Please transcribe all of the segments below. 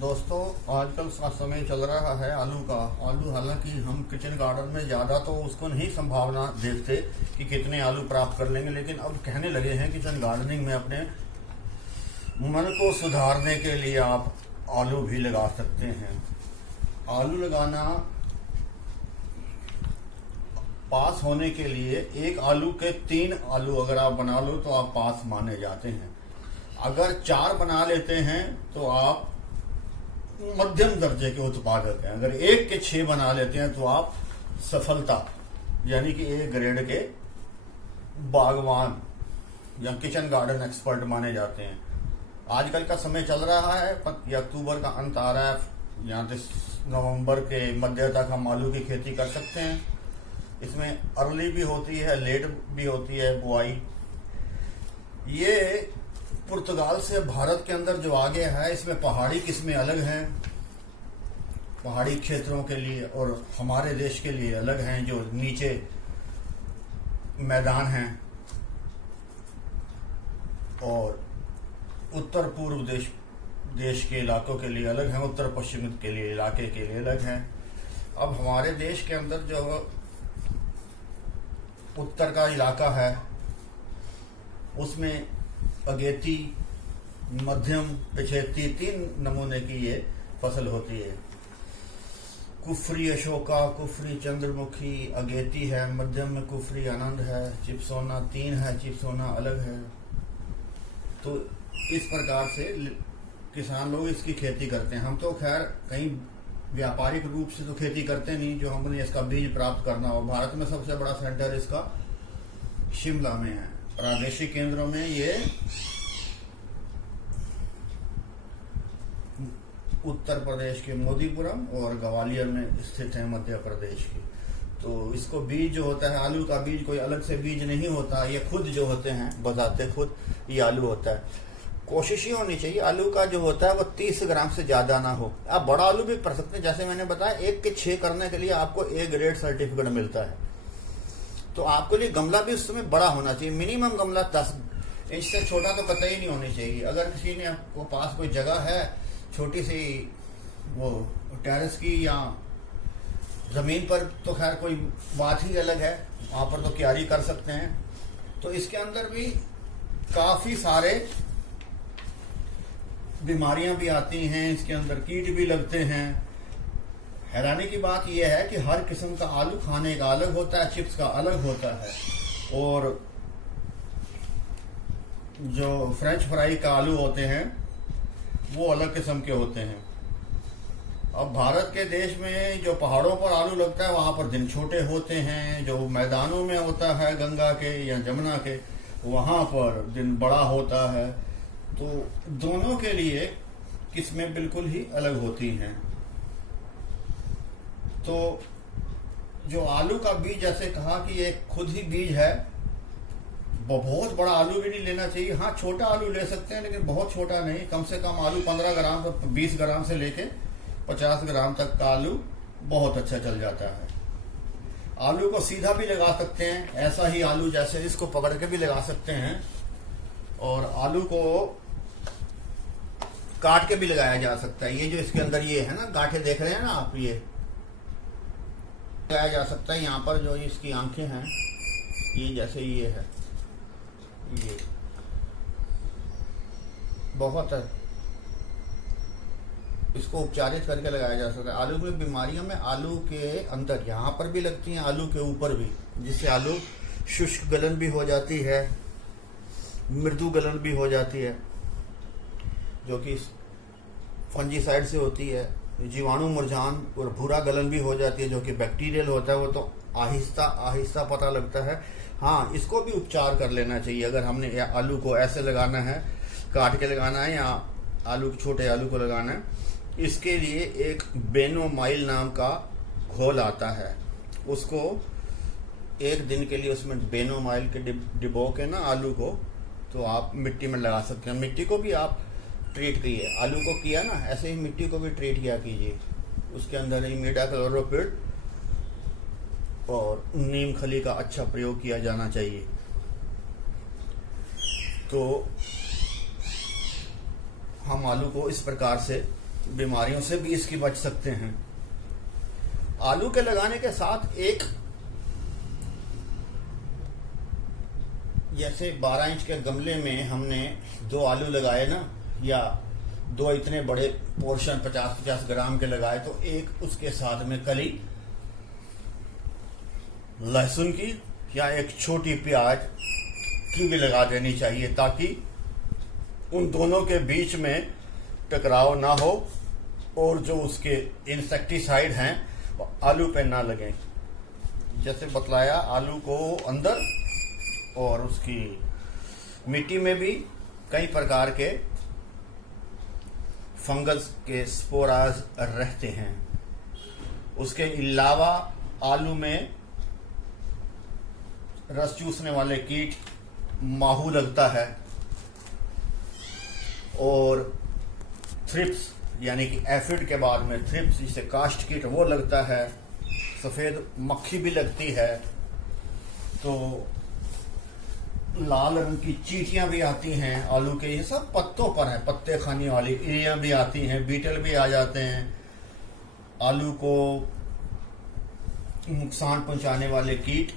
दोस्तों, आजकल समय चल रहा है आलू का। आलू हालांकि हम किचन गार्डन में ज़्यादा तो उसको नहीं संभावना देखते कि कितने आलू प्राप्त कर लेंगे, लेकिन अब कहने लगे हैं किचन गार्डनिंग में अपने मन को सुधारने के लिए आप आलू भी लगा सकते हैं। आलू लगाना पास होने के लिए एक आलू के 3 आलू अगर आप बना लो तो आप पास माने जाते हैं। अगर 4 बना लेते हैं तो आप मध्यम दर्जे के उत्पादक हैं। अगर 1 के 6 बना लेते हैं तो आप सफलता यानी कि A ग्रेड के बागवान या किचन गार्डन एक्सपर्ट माने जाते हैं। आजकल का समय चल रहा है, ये अक्टूबर का अंत आ रहा है, यहाँ से नवंबर के मध्य तक हम आलू की खेती कर सकते हैं। इसमें अर्ली भी होती है, लेट भी होती है बुआई। ये पुर्तगाल से भारत के अंदर जो आगे है, इसमें पहाड़ी किस्में अलग हैं, पहाड़ी क्षेत्रों के लिए, और हमारे देश के लिए अलग हैं जो नीचे मैदान हैं, और उत्तर पूर्व देश के इलाकों के लिए अलग हैं, उत्तर पश्चिम के लिए इलाके के लिए अलग हैं। अब हमारे देश के अंदर जो उत्तर का इलाका है उसमें अगेती, मध्यम, पिछेती 3 नमूने की ये फसल होती है। कुफरी अशोका, कुफरी चंद्रमुखी, अगेती है, मध्यम में कुफरी आनंद है, चिपसोना 3 है, चिपसोना अलग है। तो इस प्रकार से किसान लोग इसकी खेती करते हैं। हम तो खैर कहीं व्यापारिक रूप से तो खेती करते नहीं, जो हमने इसका बीज प्राप्त करना हो। भारत में सबसे बड़ा सेंटर इसका शिमला में है। प्रादेशिक केंद्रों में ये उत्तर प्रदेश के मोदीपुरम और ग्वालियर में स्थित है, मध्य प्रदेश की। तो इसको बीज जो होता है, आलू का बीज कोई अलग से बीज नहीं होता, ये खुद जो होते हैं बताते खुद ये आलू होता है। कोशिश ही होनी चाहिए आलू का जो होता है वो 30 ग्राम से ज्यादा ना हो। आप बड़ा आलू भी कर सकते हैं, जैसे मैंने बताया 1 के 6 करने के लिए आपको A ग्रेड सर्टिफिकेट मिलता है। तो आपके लिए गमला भी उस समय बड़ा होना चाहिए। मिनिमम गमला 10 इंच से छोटा तो कतई नहीं होनी चाहिए। अगर किसी ने आपको पास कोई जगह है छोटी सी, वो टेरेस की या जमीन पर, तो खैर कोई बात ही अलग है, वहां पर तो क्यारी कर सकते हैं। तो इसके अंदर भी काफी सारे बीमारियां भी आती हैं, इसके अंदर कीट भी लगते हैं। हैरानी की बात यह है कि हर किस्म का आलू खाने का अलग होता है, चिप्स का अलग होता है, और जो फ्रेंच फ्राई का आलू होते हैं वो अलग किस्म के होते हैं। अब भारत के देश में जो पहाड़ों पर आलू लगता है वहां पर दिन छोटे होते हैं, जो मैदानों में होता है गंगा के या जमुना के वहां पर दिन बड़ा होता है। तो दोनों के लिए किस्में बिल्कुल ही अलग होती हैं। तो जो आलू का बीज, जैसे कहा कि ये खुद ही बीज है, बहुत बड़ा आलू भी नहीं लेना चाहिए। हाँ, छोटा आलू ले सकते हैं, लेकिन बहुत छोटा नहीं। कम से कम आलू 15 ग्राम से 20 ग्राम से लेके 50 ग्राम तक का आलू बहुत अच्छा चल जाता है। आलू को सीधा भी लगा सकते हैं, ऐसा ही आलू जैसे इसको पकड़ के भी लगा सकते हैं, और आलू को काट के भी लगाया जा सकता है। ये जो इसके अंदर ये है ना, गांठे देख रहे हैं ना आप, ये लगाया जा सकता है। यहाँ पर जो इसकी आंखें हैं, ये जैसे ये है, ये बहुत है, इसको उपचारित करके लगाया जा सकता है। आलू में बीमारियों में आलू के अंदर यहाँ पर भी लगती हैं, आलू के ऊपर भी, जिससे आलू शुष्क गलन भी हो जाती है, मृदु गलन भी हो जाती है, जो कि फंजीसाइड से होती है। जीवाणु मुरझान और भूरा गलन भी हो जाती है, जो कि बैक्टीरियल होता है। वो तो आहिस्ता आहिस्ता पता लगता है। हाँ, इसको भी उपचार कर लेना चाहिए। अगर हमने आलू को ऐसे लगाना है, काट के लगाना है, या आलू छोटे आलू को लगाना है, इसके लिए एक बेनोमाइल नाम का घोल आता है। उसको 1 दिन के लिए उसमें बेनोमाइल के डिबो के ना आलू को, तो आप मिट्टी में लगा सकते हैं। मिट्टी को भी आप ट्रीट कीजिए, आलू को किया ना ऐसे ही मिट्टी को भी ट्रीट किया कीजिए। उसके अंदर इमिडाक्लोरोपिड और नीम खली का अच्छा प्रयोग किया जाना चाहिए। तो हम आलू को इस प्रकार से बीमारियों से भी इसकी बच सकते हैं। आलू के लगाने के साथ एक जैसे 12 इंच के गमले में हमने 2 आलू लगाए ना, या 2 इतने बड़े पोर्शन 50-50 ग्राम के लगाए, तो एक उसके साथ में कली लहसुन की या एक छोटी प्याज की भी लगा देनी चाहिए, ताकि उन दोनों के बीच में टकराव ना हो और जो उसके इंसेक्टिसाइड हैं वो आलू पे ना लगें। जैसे बतलाया, आलू को अंदर और उसकी मिट्टी में भी कई प्रकार के फंगस के स्पोराज रहते हैं। उसके अलावा आलू में रस चूसने वाले कीट माहू लगता है, और थ्रिप्स यानी कि एफिड के बाद में थ्रिप्स जिसे काष्ठ कीट वो लगता है, सफेद मक्खी भी लगती है, तो लाल रंग की चींटियां भी आती हैं आलू के। ये सब पत्तों पर है, पत्ते खाने वाली इलियां भी आती हैं, बीटल भी आ जाते हैं। आलू को नुकसान पहुंचाने वाले कीट,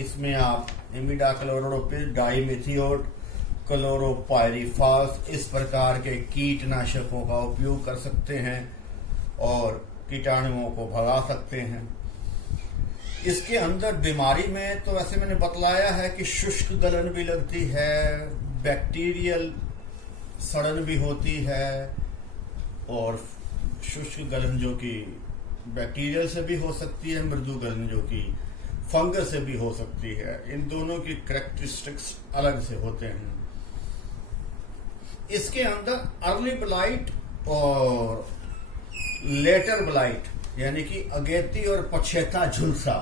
इसमें आप इमिडाक्लोरोपिड, डाइमिथियोट, क्लोरोपाइरीफास, इस प्रकार के कीटनाशकों का उपयोग कर सकते हैं और कीटाणुओं को भगा सकते हैं। इसके अंदर बीमारी में तो वैसे मैंने बतलाया है कि शुष्क गलन भी लगती है, बैक्टीरियल सड़न भी होती है, और शुष्क गलन जो कि बैक्टीरियल से भी हो सकती है, मृदु गलन जो कि फंगस से भी हो सकती है। इन दोनों की कैरेक्टरिस्टिक्स अलग से होते हैं। इसके अंदर अर्ली ब्लाइट और लेटर ब्लाइट यानी कि अगेती और पछेता झुलसा,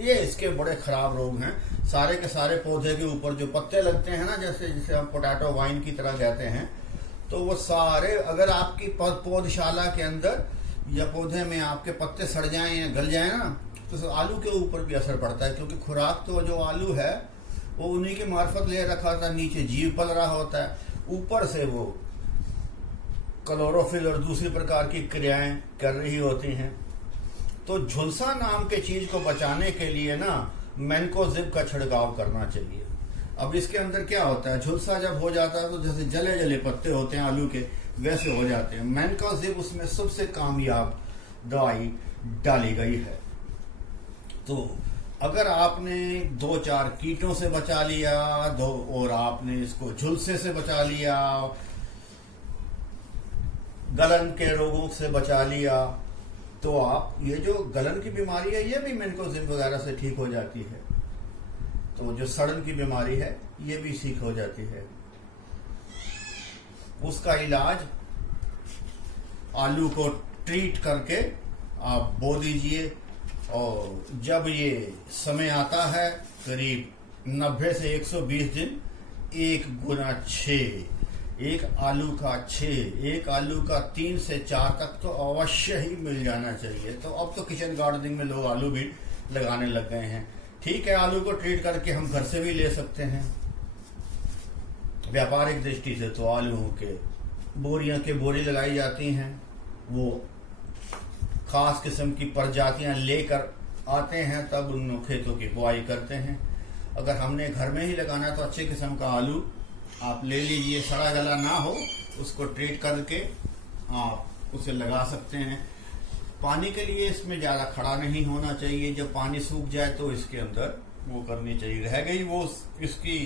ये इसके बड़े खराब रोग हैं। सारे के सारे पौधे के ऊपर जो पत्ते लगते हैं ना, जैसे जिसे हम पोटैटो वाइन की तरह कहते हैं, तो वो सारे अगर आपकी पौधशाला के अंदर या पौधे में आपके पत्ते सड़ जाएं या गल जाएं ना, तो आलू के ऊपर भी असर पड़ता है, क्योंकि खुराक तो जो आलू है वो उन्हीं के मार्फत ले रखा था, नीचे जीव पल रहा होता है, ऊपर से वो क्लोरोफिल और दूसरी प्रकार की क्रियाएं कर रही होती हैं। तो झुलसा नाम के चीज को बचाने के लिए ना मैनकोजिब का छिड़काव करना चाहिए। अब इसके अंदर क्या होता है, झुलसा जब हो जाता है तो जैसे जले जले पत्ते होते हैं आलू के, वैसे हो जाते हैं। मैनकोजिब उसमें सबसे कामयाब दवाई डाली गई है। तो अगर आपने 2-4 कीटों से बचा लिया, और आपने इसको झुलसे से बचा लिया, गलन के रोगों से बचा लिया, तो आप ये जो गलन की बीमारी है ये भी मैनकोजिब वगैरह से ठीक हो जाती है। तो जो सड़न की बीमारी है ये भी ठीक हो जाती है। उसका इलाज आलू को ट्रीट करके आप बो दीजिए, और जब ये समय आता है करीब 90 से 120 दिन, 1 गुना 6, एक आलू का 6, एक आलू का 3 से 4 तक तो अवश्य ही मिल जाना चाहिए। तो अब तो किचन गार्डनिंग में लोग आलू भी लगाने लग गए हैं। ठीक है, आलू को ट्रीट करके हम घर से भी ले सकते हैं। व्यापारिक दृष्टि से तो आलू के बोरियां के बोरी लगाई जाती हैं, वो खास किस्म की प्रजातियां लेकर आते हैं, तब उन खेतों की बुआई करते हैं। अगर हमने घर में ही लगाना है तो अच्छे किस्म का आलू आप ले लीजिए, सड़ा गला ना हो, उसको ट्रीट करके आप उसे लगा सकते हैं। पानी के लिए इसमें ज़्यादा खड़ा नहीं होना चाहिए। जब पानी सूख जाए तो इसके अंदर वो करनी चाहिए। रह गई वो इसकी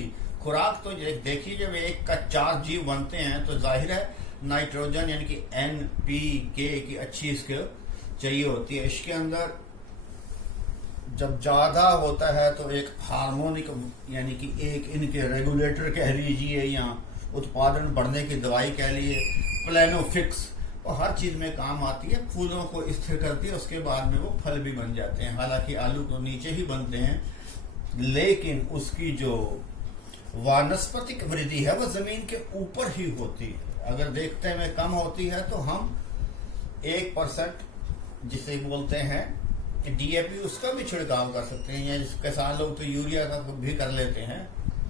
खुराक, तो देखिए जब एक का 4 जीव बनते हैं तो जाहिर है नाइट्रोजन यानी कि NPK की अच्छी इसके चाहिए होती है। इसके अंदर जब ज्यादा होता है तो एक हार्मोनिक यानी कि एक इनके रेगुलेटर कह लीजिए या उत्पादन बढ़ने की दवाई कह लीजिए, प्लेनोफिक्स, और हर चीज में काम आती है। फूलों को स्थिर करती है, उसके बाद में वो फल भी बन जाते हैं। हालांकि आलू तो नीचे ही बनते हैं, लेकिन उसकी जो वानस्पतिक वृद्धि है वह जमीन के ऊपर ही होती है। अगर देखते में कम होती है तो हम 1% जिसे बोलते हैं DAP, उसका भी छिड़काव कर सकते हैं, या किसान लोग तो यूरिया का भी कर लेते हैं,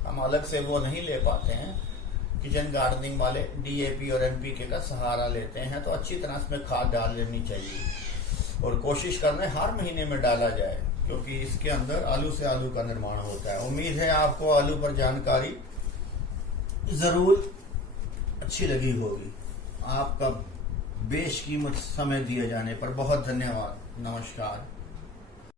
हम अलग से वो नहीं ले पाते हैं। किचन गार्डनिंग वाले डीएपी और एनपीके का सहारा लेते हैं, तो अच्छी तरह इसमें खाद डाल लेनी चाहिए और कोशिश करना हर महीने में डाला जाए, क्योंकि इसके अंदर आलू से आलू का निर्माण होता है। उम्मीद है आपको आलू पर जानकारी जरूर अच्छी लगी होगी। आपका बेशकीमत समय दिए जाने पर बहुत धन्यवाद। नमस्कार।